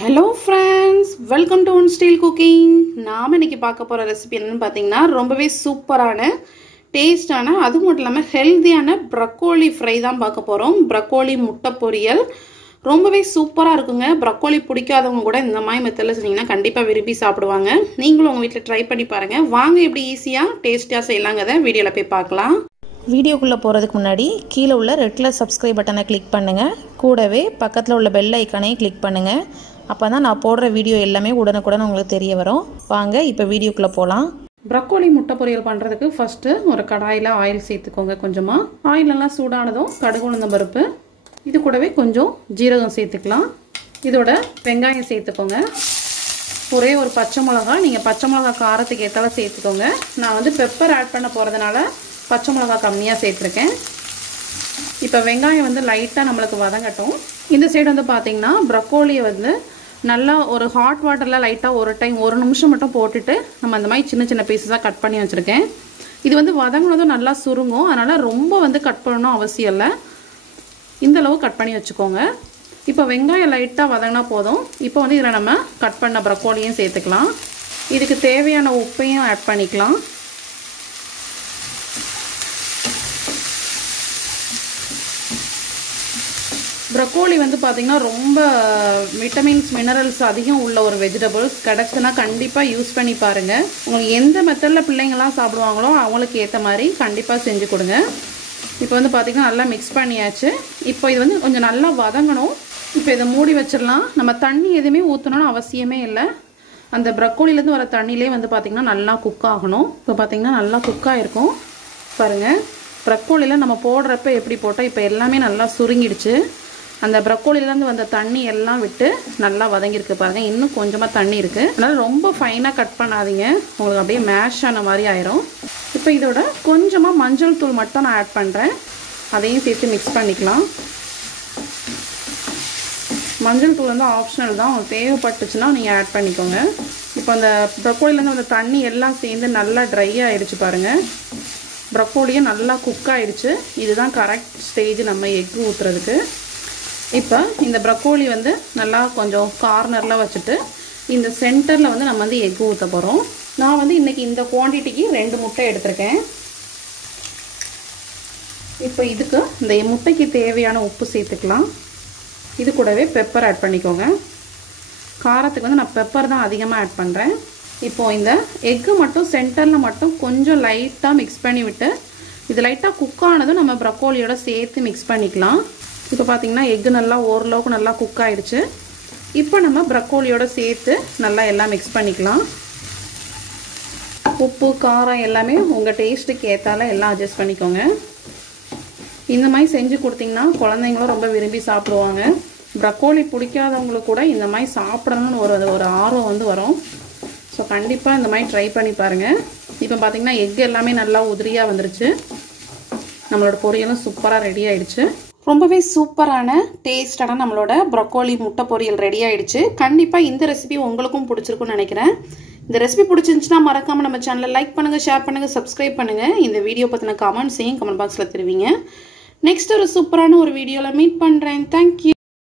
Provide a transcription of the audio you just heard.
Hello friends, welcome to One Style Cooking. நாம இன்னைக்கு பார்க்க போற ரெசிபி என்னன்னு பாத்தீங்கன்னா ரொம்பவே சூப்பரான டேஸ்டான அது மட்டும் இல்லாம ஹெல்தியான ப்ரோக்கோலி ஃப்ரை தான் பார்க்க போறோம். ப்ரோக்கோலி முட்டை பொரியல் ரொம்பவே சூப்பரா இருக்குங்க. ப்ரோக்கோலி பிடிக்காதவங்க கூட இந்த மாதிரி மெத்தட்ல செஞ்சீங்கன்னா கண்டிப்பா விரும்பி சாப்பிடுவாங்க. நீங்களும் உங்க வீட்ல ட்ரை பண்ணி பாருங்க. வாங்க எப்படி ஈஸியா டேஸ்டியா செய்யலாங்கறத வீடியோல போய் பார்க்கலாம். வீடியோக்குள்ளே போகிறதுக்கு முன்னாடி கீழே உள்ள ரெட் கலர் சப்ஸ்கிரைப் பட்டனை கிளிக் பண்ணுங்கள். கூடவே பக்கத்தில் உள்ள பெல் ஐக்கானையும் கிளிக் பண்ணுங்கள். அப்போ தான் நான் போடுற வீடியோ எல்லாமே உடனுக்குடன் உங்களுக்கு தெரிய வரும். வாங்க இப்போ வீடியோக்குள்ளே போகலாம். ப்ரோக்கோலி முட்டை பொரியல் பண்ணுறதுக்கு ஃபஸ்ட்டு ஒரு கடாயில் ஆயில் சேர்த்துக்கோங்க. கொஞ்சமாக ஆயில் நல்லா சூடானதும் கடுகு உளுந்தம் பருப்பு, இது கூடவே கொஞ்சம் ஜீரகம் சேர்த்துக்கலாம். இதோட வெங்காயம் சேர்த்துக்கோங்க. ஒரே ஒரு பச்சை மிளகா, நீங்கள் பச்சை மிளகா காரத்துக்கு ஏற்றாலும் சேர்த்துக்கோங்க. நான் வந்து பெப்பர் ஆட் பண்ண போகிறதுனால பச்சை மிளகா கம்மியாக சேர்த்துருக்கேன். இப்போ வெங்காயம் வந்து லைட்டாக நம்மளுக்கு வதங்கட்டும். இந்த சைடு வந்து பார்த்தீங்கன்னா ப்ரோக்கோலியை வந்து நல்லா ஒரு ஹாட் வாட்டரில் லைட்டாக ஒரு நிமிஷம் மட்டும் போட்டுட்டு நம்ம அந்த மாதிரி சின்ன சின்ன பீஸஸாக கட் பண்ணி வச்சுருக்கேன். இது வந்து வதங்கினதும் நல்லா சுருங்கும், அதனால் ரொம்ப வந்து கட் பண்ணணும் அவசியம் இல்லை. இந்தளவு கட் பண்ணி வச்சுக்கோங்க. இப்போ வெங்காயம் லைட்டாக வதங்கினா போதும். இப்போ வந்து இதில் நம்ம கட் பண்ண ப்ரோக்கோலியும் சேர்த்துக்கலாம். இதுக்கு தேவையான உப்பையும் ஆட் பண்ணிக்கலாம். ப்ரோக்கோலி வந்து பார்த்தீங்கன்னா ரொம்ப விட்டமின்ஸ் மினரல்ஸ் அதிகம் உள்ள ஒரு வெஜிடபிள்ஸ். கிடக்குன்னா கண்டிப்பாக யூஸ் பண்ணி பாருங்கள். உங்களுக்கு எந்த மெத்தடில் பிள்ளைங்கள்லாம் சாப்பிடுவாங்களோ அவங்களுக்கு ஏற்ற மாதிரி கண்டிப்பாக செஞ்சு கொடுங்க. இப்போ வந்து பார்த்திங்கன்னா நல்லா மிக்ஸ் பண்ணியாச்சு. இப்போ இது வந்து கொஞ்சம் நல்லா வதங்கணும். இப்போ இதை மூடி வச்சிடலாம். நம்ம தண்ணி எதுவுமே ஊற்றணும்னு அவசியமே இல்லை. அந்த ப்ரோக்கோலிலேருந்து வர தண்ணியிலே வந்து பார்த்திங்கன்னா நல்லா குக் ஆகணும். இப்போ பார்த்திங்கன்னா நல்லா குக்காக இருக்கும் பாருங்கள். ப்ரோக்கோலியில் நம்ம போடுறப்ப எப்படி போட்டால் இப்போ எல்லாமே நல்லா சுருங்கிடுச்சு. அந்த ப்ரோக்கோலிலேருந்து வந்த தண்ணி எல்லாம் விட்டு நல்லா வதங்கியிருக்கு பாருங்கள். இன்னும் கொஞ்சமாக தண்ணி இருக்குது, அதனால் ரொம்ப ஃபைனாக கட் பண்ணாதீங்க, உங்களுக்கு அப்படியே மேஷ் ஆன மாதிரி ஆயிரும். இப்போ இதோட கொஞ்சமாக மஞ்சள் தூள் மட்டும் நான் ஆட் பண்ணுறேன். அதையும் சேர்த்து மிக்ஸ் பண்ணிக்கலாம். மஞ்சள் தூள் வந்து ஆப்ஷனல் தான், உங்களுக்கு தேவைப்பட்டுச்சுன்னா நீங்கள் ஆட் பண்ணிக்கோங்க. இப்போ அந்த ப்ரோக்கோலிலேருந்து வந்த தண்ணி எல்லாம் சேர்ந்து நல்லா ட்ரை ஆகிடுச்சு பாருங்கள். ப்ரோக்கோலியும் நல்லா குக் ஆகிடுச்சு. இதுதான் கரெக்ட் ஸ்டேஜ் நம்ம எக் ஊற்றுறதுக்கு. இப்போ இந்த ப்ரோக்கோலி வந்து நல்லா கொஞ்சம் கார்னரில் வச்சுட்டு இந்த சென்டரில் வந்து நம்ம வந்து எக் ஊற்ற போகிறோம். நான் வந்து இன்றைக்கி இந்த குவான்டிட்டிக்கு 2 முட்டை எடுத்திருக்கேன். இப்போ இதுக்கு இந்த முட்டைக்கு தேவையான உப்பு சேர்த்துக்கலாம். இது கூடவே பெப்பர் ஆட் பண்ணிக்கோங்க. காரத்துக்கு வந்து நான் பெப்பர் தான் அதிகமாக ஆட் பண்ணுறேன். இப்போது இந்த எக்கு மட்டும் சென்டரில் மட்டும் கொஞ்சம் லைட்டாக மிக்ஸ் பண்ணி விட்டு இது லைட்டாக குக் ஆனதும் நம்ம ப்ரோக்கோலியோட சேர்த்து மிக்ஸ் பண்ணிக்கலாம். இப்போ பார்த்தீங்கன்னா எக்கு நல்லா ஓரளவுக்கு நல்லா குக் ஆகிடுச்சு. இப்போ நம்ம ப்ரோக்கோலியோட சேர்த்து நல்லா எல்லாம் மிக்ஸ் பண்ணிக்கலாம். உப்பு காரம் எல்லாமே உங்கள் டேஸ்ட்டுக்கு ஏற்றால எல்லாம் அட்ஜஸ்ட் பண்ணிக்கோங்க. இந்த மாதிரி செஞ்சு கொடுத்தீங்கன்னா குழந்தைங்களும் ரொம்ப விரும்பி சாப்பிடுவாங்க. ப்ரோக்கோலி பிடிக்காதவங்களுக்கு கூட இந்த மாதிரி சாப்பிடணும்னு ஒரு ஆர்வம் வந்து வரும். ஸோ கண்டிப்பாக இந்த மாதிரி ட்ரை பண்ணி பாருங்கள். இப்போ பார்த்தீங்கன்னா எக் எல்லாமே நல்லா உதிரியாக வந்துருச்சு. நம்மளோட பொரியலும் சூப்பராக ரெடி ஆயிடுச்சு. ரொம்பவே சூப்பரான டேஸ்டான நம்மளோட ப்ரோக்கோலி முட்டை பொரியல் ரெடி ஆயிடுச்சு. கண்டிப்பாக இந்த ரெசிபி உங்களுக்கும் பிடிச்சிருக்குன்னு நினைக்கிறேன். இந்த ரெசிபி பிடிச்சிருந்துச்சுன்னா மறக்காமல் நம்ம சேனலை லைக் பண்ணுங்கள், ஷேர் பண்ணுங்கள், சப்ஸ்கிரைப் பண்ணுங்கள். இந்த வீடியோ பற்றின கமெண்ட்ஸையும் கமெண்ட் பாக்ஸில் தெரிவிங்க. நெக்ஸ்ட் ஒரு சூப்பரான ஒரு வீடியோவில் மீட் பண்ணுறேன். தேங்க்யூ.